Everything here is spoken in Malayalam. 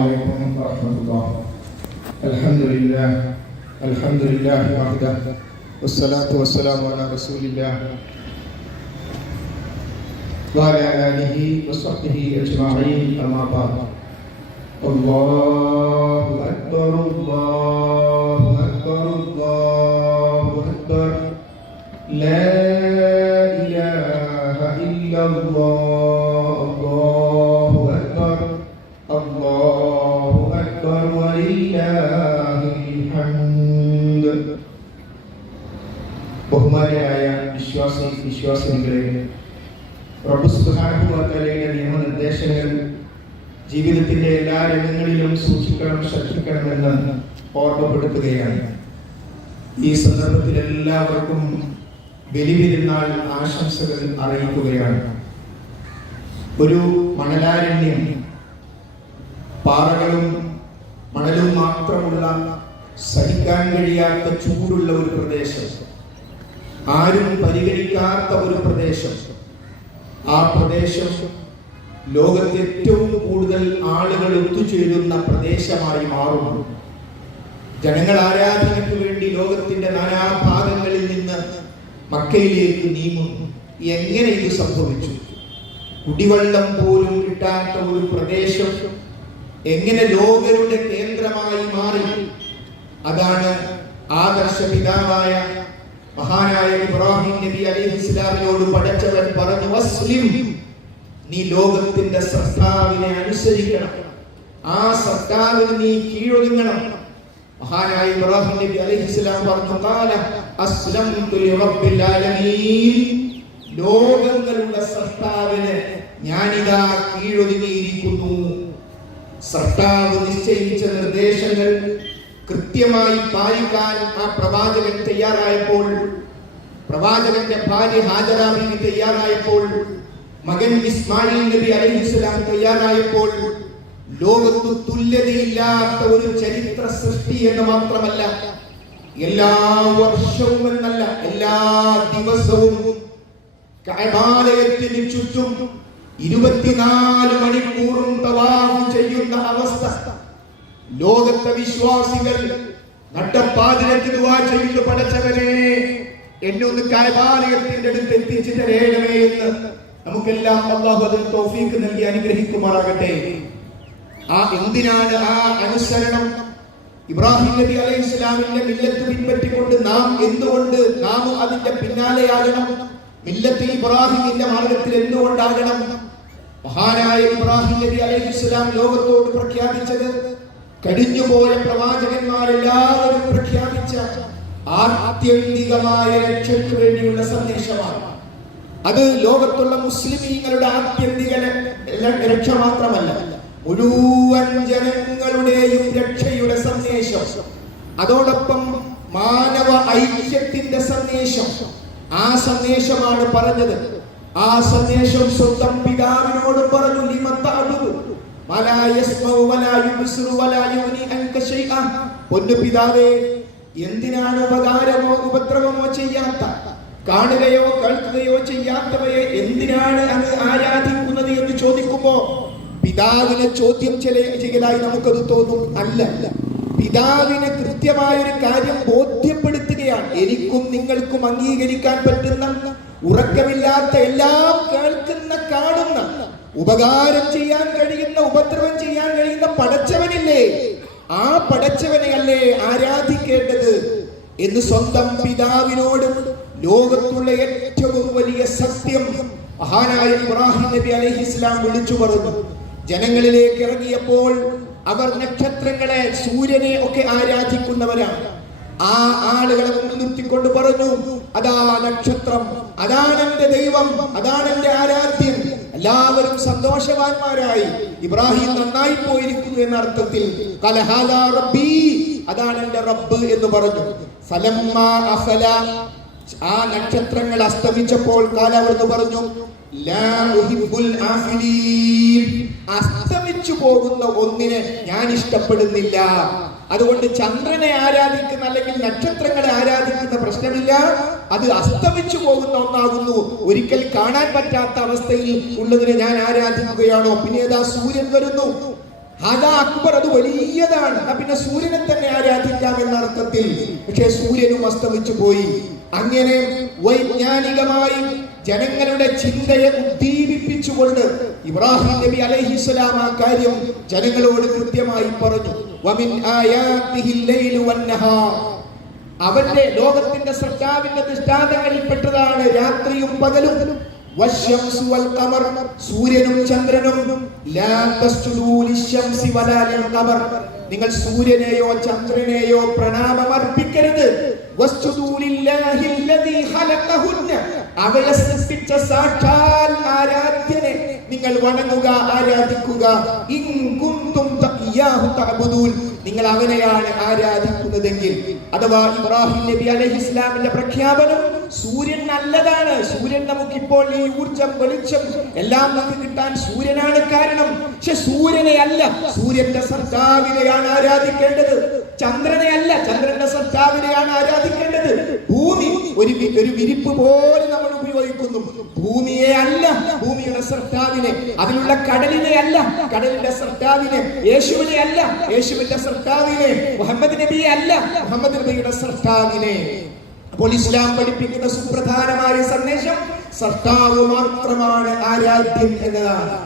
عليكم ورحمة الله الحمد لله الحمد لله وحده والصلاة والسلام على رسول الله وعلى آله وصحبه أجمعين أما بعد. الله أكبر الله أكبر الله أكبر. لا إله إلا الله. ബഹുമാനായ വിശ്വാസി വിശ്വാസിനികളെ റബ്ബ് സുബ്ഹാനഹു വ നിയമനിർദ്ദേശങ്ങൾ ജീവിതത്തിന്റെ എല്ലാ രംഗങ്ങളിലും സൂക്ഷിക്കണം ശ്രദ്ധിക്കണമെന്ന് ഓർമ്മപ്പെടുത്തുകയാണ്. ഈ സന്ദർഭത്തിൽ എല്ലാവർക്കും ബലിപെരുന്നാൾ ആശംസകൾ അറിയിക്കുകയാണ്. ഒരു മണലാരണ്യം പാറകളും മണലും മാത്രമുള്ള സഹിക്കാൻ കഴിയാത്ത ചൂടുള്ള ഒരു പ്രദേശം. ആരും പരിഗണിക്കാത്ത ഒരു പ്രദേശം. ആ പ്രദേശം ലോകത്ത് ഏറ്റവും കൂടുതൽ ആളുകൾ ഒത്തുചേരുന്ന പ്രദേശമായി മാറുന്നു. ജനങ്ങൾ ആരാധനയ്ക്ക് വേണ്ടി ലോകത്തിന്റെ നാനാഭാഗങ്ങളിൽ നിന്ന് മക്കയിലേക്ക് നീങ്ങുന്നു. എങ്ങനെ ഇത് സംഭവിച്ചു? കുടിവെള്ളം പോലും കിട്ടാത്ത ഒരു പ്രദേശം എങ്ങനെ ലോകരുടെ കേന്ദ്രമായി മാറി? അതാണ് ആദർശ പിതാവായ മഹാനായ ഇബ്രാഹിം നബി അലൈഹി ഇസ്ലാമിനോട് പഠിച്ചവൻ പറഞ്ഞു വസ്ലിം നീ ലോകത്തിന്റെ സൃഷ്ടാവിനെ അനുസരിക്കണം. ആ സൃഷ്ടാവിന് നീ കീഴൊതുങ്ങണം. മഹാനായ ഇബ്രാഹിം നബി അലൈഹി പറഞ്ഞു കാല അസ്ലംതു ലിറബ്ബിൽ ആലമീൻ. ലോകങ്ങളുടെ സൃഷ്ടാവിന് ഞാനിതാ കീഴൊതുങ്ങിയിരിക്കുന്നു. സൃഷ്ടാവ് നിശ്ചയിച്ച കൃത്യമായി പാലിക്കാൻ ആ പ്രവാചകൻ തയ്യാറായപ്പോൾ പ്രവാചകന്റെ ഭാര്യ ഹാജരാബി തയ്യാറായപ്പോൾ മകൻ ഇസ്മായിൽ നബി അലൈഹിസ്സലാം തയ്യാറായപ്പോൾ ലോകത്ത് തുല്യതയില്ലാത്ത ഒരു ചരിത്ര സൃഷ്ടി എന്ന് മാത്രമല്ല എല്ലാ വർഷവും എന്നല്ല എല്ലാ ദിവസവും കഅബാലയത്തിന് ചുറ്റും ഇരുപത്തിനാല് മണിക്കൂറും തവാഫ് ചെയ്യുന്ന അവസ്ഥ. ലോകത്തെ വിശ്വാസികൾ നട്ടപ്പാതിരക്ക് ദുആ ചെയ്യുന്നു പടച്ചവനെ. എന്നെ ഒന്ന് കൈബാലയത്തിന്റെ അടുത്ത് എത്തിച്ചു തരേണമേ എന്ന് നമുക്കെല്ലാം അള്ളാഹു അതിൽ തോഫീക്ക് നൽകി അനുഗ്രഹിക്കുമാറാകട്ടെ. ആ എന്തിനാണ് ആ അനുസരണം? ഇബ്രാഹിം നബി അലൈഹി ഇസ്ലാമിന്റെ മില്ലത്ത് പിൻപറ്റിക്കൊണ്ട് നാം എന്തുകൊണ്ട് നാം അതിന്റെ പിന്നാലെയാകണം? മില്ലത്ത് ഇബ്രാഹിമിന്റെ മാർഗത്തിൽ എന്തുകൊണ്ടാകണം? മഹാനായ ഇബ്രാഹിം നബി അലൈഹി ഇസ്ലാം ലോകത്തോട് പ്രഖ്യാപിച്ചത് കഴിഞ്ഞുപോയ പ്രവാചകന്മാരെല്ലാവരും പ്രഖ്യാപിച്ച ആത്യന്തികമായ രക്ഷയ്ക്ക് വേണ്ടിയുള്ള സന്ദേശമാണ്. അത് ലോകത്തുള്ള മുസ്ലിമീങ്ങളുടെ ആത്യന്തിക രക്ഷ മാത്രമല്ല മുഴുവൻ ജനങ്ങളുടെയും രക്ഷയുടെ സന്ദേശം. അതോടൊപ്പം മാനവ ഐക്യത്തിന്റെ സന്ദേശം. ആ സന്ദേശമാണ് പറഞ്ഞത്. ആ സന്ദേശം പൊന്നു പിതാവേ എന്തിനാണ് ഉപകാരമോ ഉപദ്രവമോ ചെയ്യാത്ത കാണുകയോ കേൾക്കുകയോ ചെയ്യാത്തവയെ എന്തിനാണ് അങ്ങ് ആരാധിക്കുന്നത് എന്ന് ചോദിക്കുമ്പോ പിതാവിനെ ചോദ്യം ചെയ്യ- ചെയ്യലായി നമുക്കത് തോന്നും അല്ല. പിതാവിനെ കൃത്യമായ ഒരു കാര്യം ബോധ്യപ്പെടുത്തുകയാണ്. എനിക്കും നിങ്ങൾക്കും അംഗീകരിക്കാൻ പറ്റുന്ന ഉറക്കമില്ലാത്ത എല്ലാം കേൾക്കുന്ന ഉപകാരം ചെയ്യാൻ കഴിയുന്ന ഉപദ്രവം ചെയ്യാൻ കഴിയുന്ന പടച്ചവനില്ലേ? ആ പടച്ചവനെ അല്ലേ ആരാധിക്കേണ്ടത് എന്ന് സ്വന്തം പിതാവിനോടും ലോകത്തുള്ള ഏറ്റവും വലിയ സത്യം മഹാനായ ഇബ്രാഹിം നബി അലൈഹി ഇസ്ലാം വിളിച്ചു പറഞ്ഞു. ജനങ്ങളിലേക്ക് ഇറങ്ങിയപ്പോൾ അവർ നക്ഷത്രങ്ങളെ സൂര്യനെ ഒക്കെ ആരാധിക്കുന്നവരാണ്. ആ ആളുകളെ മുൻനിർത്തിക്കൊണ്ട് നിർത്തിക്കൊണ്ട് പറഞ്ഞു അതാ നക്ഷത്രം അതാണ് എന്റെ ദൈവം അതാണ് എന്റെ ആരാധ്യം എല്ലാവരും സന്തോഷവാന്മാരായി. ഇബ്രാഹിം നന്നായി പോയിരിക്കുന്നു എന്ന അർത്ഥത്തിൽ റബ്ബി അതാണ് എന്റെ റബ്ബ് എന്ന് പറഞ്ഞു. അഫല ആ നക്ഷത്രങ്ങൾ അസ്തമിച്ചപ്പോൾ കാലവർന്ന് പറഞ്ഞു. അസ്തമിച്ചു പോകുന്ന ഒന്നിനെ ഞാൻ ഇഷ്ടപ്പെടുന്നില്ല. അതുകൊണ്ട് ചന്ദ്രനെ ആരാധിക്കുന്ന അല്ലെങ്കിൽ നക്ഷത്രങ്ങളെ ആരാധിക്കുന്ന പ്രശ്നമില്ല. അത് അസ്തമിച്ചു പോകുന്ന ഒന്നാകുന്നു. ഒരിക്കൽ കാണാൻ പറ്റാത്ത അവസ്ഥയിൽ ഉള്ളതിനെ ഞാൻ ആരാധിക്കുകയാണോ? പിന്നെ ഏതാ സൂര്യൻ വരുന്നു? അതാ അക്ബർ അത് വലിയതാണ്. പിന്നെ സൂര്യനെ തന്നെ ആരാധിക്കാം എന്ന അർത്ഥത്തിൽ പക്ഷെ സൂര്യനും അസ്തമിച്ചു പോയി. അങ്ങനെ വൈജ്ഞാനികമായി ജനങ്ങളുടെ ചിന്തയെ ഉദ്ദീപിപ്പിച്ചുകൊണ്ട് ഇബ്രാഹിം നബി അലൈഹിസ്സലാം ആ കാര്യം ജനങ്ങളോട് കൃത്യമായി പറഞ്ഞു. വമിൻ അവന്റെ ലോകത്തിന്റെ സർക്കാരിന്റെ ദൃഷ്ടാന്തങ്ങളിൽ പെട്ടതാണ് രാത്രിയും പകലും. സൂര്യനും ചന്ദ്രനും നിങ്ങൾ സൂര്യനെയോ ചന്ദ്രനെയോ പ്രണാമം അർപ്പിക്കരുത് അവയെ സൃഷ്ടിച്ച ആരാധ്യനെ നിങ്ങൾ വണങ്ങുക ആരാധിക്കുക. നിങ്ങൾ അവനെയാണ് ആരാധിക്കുന്നതെങ്കിൽ. അഥവാ ഇബ്രാഹിം നബി അലഹി ഇസ്ലാമിന്റെ പ്രഖ്യാപനം സൂര്യൻ നല്ലതാണ്. സൂര്യൻ നമുക്കിപ്പോൾ ഈ ഊർജം വെളിച്ചം എല്ലാം നമുക്ക് കിട്ടാൻ സൂര്യനാണ് കാരണം. പക്ഷെ സൂര്യനെ അല്ല സൂര്യന്റെ സർട്ടാവിനെയാണ് ആരാധിക്കേണ്ടത്. ചന്ദ്രനെ അല്ല ചന്ദ്രന്റെ സർട്ടാവിനെയാണ് ആരാധിക്കേണ്ടത്. ഭൂമി ഒരു ഒരു വിരിപ്പ് പോലെ നമ്മൾ ഉപയോഗിക്കുന്നു ഭൂമിയെ അല്ല ഭൂമിയുടെ സർട്ടാവിനെ അതിലുള്ള കടലിനെ അല്ല കടലിന്റെ സർട്ടാവിനെ യേശുവിനെ അല്ല യേശുവിന്റെ സർട്ടാവിനെ മുഹമ്മദ് നബിയെ അല്ല മുഹമ്മദ് നബിയുടെ സർട്ടാവിനെ അപ്പോൾ ഇസ്ലാം പഠിപ്പിക്കുന്ന സുപ്രധാനമായ സന്ദേശം സർക്കാവ് മാത്രമാണ് ആരാധ്യം എന്നതാണ്.